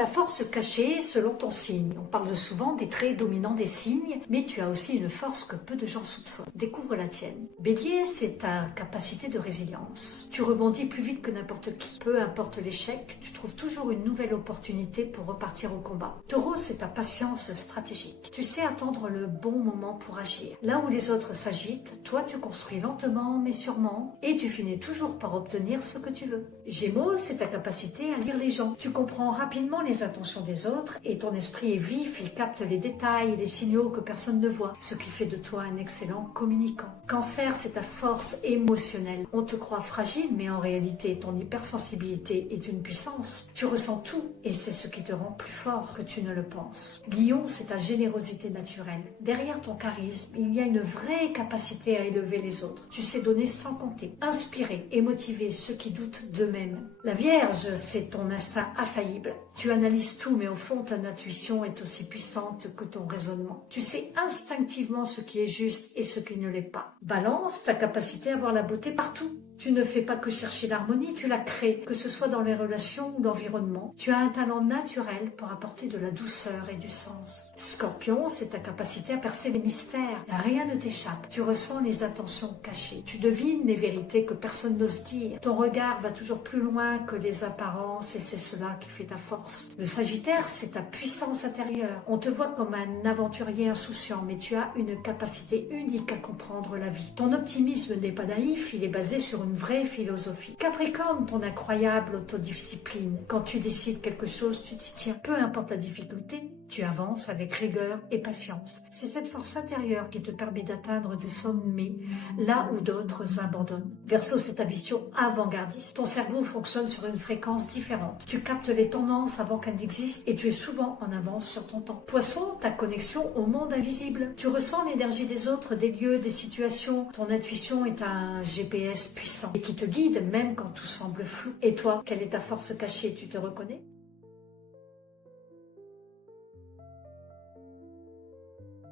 Ta force cachée selon ton signe. On parle souvent des traits dominants des signes, mais tu as aussi une force que peu de gens soupçonnent. Découvre la tienne. Bélier, c'est ta capacité de résilience. Tu rebondis plus vite que n'importe qui. Peu importe l'échec, tu trouves toujours une nouvelle opportunité pour repartir au combat. Taureau, c'est ta patience stratégique. Tu sais attendre le bon moment pour agir. Là où les autres s'agitent, toi tu construis lentement mais sûrement et tu finis toujours par obtenir ce que tu veux. Gémeaux, c'est ta capacité à lire les gens. Tu comprends rapidement les intentions des autres et ton esprit est vif, il capte les détails et les signaux que personne ne voit, ce qui fait de toi un excellent communicant. Cancer, c'est ta force émotionnelle. On te croit fragile, mais en réalité, ton hypersensibilité est une puissance. Tu ressens tout et c'est ce qui te rend plus fort que tu ne le penses. Lion, c'est ta générosité naturelle. Derrière ton charisme, il y a une vraie capacité à élever les autres. Tu sais donner sans compter, inspirer et motiver ceux qui doutent d'eux-mêmes. La Vierge, c'est ton instinct infaillible. Tu analyses tout, mais au fond, ton intuition est aussi puissante que ton raisonnement. Tu sais instinctivement ce qui est juste et ce qui ne l'est pas. Balance, ta capacité à voir la beauté partout. Tu ne fais pas que chercher l'harmonie, tu la crées, que ce soit dans les relations ou l'environnement. Tu as un talent naturel pour apporter de la douceur et du sens. Scorpion, c'est ta capacité à percer les mystères. Rien ne t'échappe. Tu ressens les intentions cachées. Tu devines les vérités que personne n'ose dire. Ton regard va toujours plus loin que les apparences et c'est cela qui fait ta force. Le Sagittaire, c'est ta puissance intérieure. On te voit comme un aventurier insouciant, mais tu as une capacité unique à comprendre la vie. Ton optimisme n'est pas naïf, il est basé sur une vraie philosophie. Capricorne, ton incroyable autodiscipline. Quand tu décides quelque chose, tu t'y tiens. Peu importe la difficulté, tu avances avec rigueur et patience. C'est cette force intérieure qui te permet d'atteindre des sommets là où d'autres abandonnent. Verseau, c'est ta vision avant-gardiste. Ton cerveau fonctionne sur une fréquence différente. Tu captes les tendances avant qu'elles n'existent et tu es souvent en avance sur ton temps. Poisson, ta connexion au monde invisible. Tu ressens l'énergie des autres, des lieux, des situations. Ton intuition est un GPS puissant et qui te guide même quand tout semble flou. Et toi, quelle est ta force cachée? Tu te reconnais?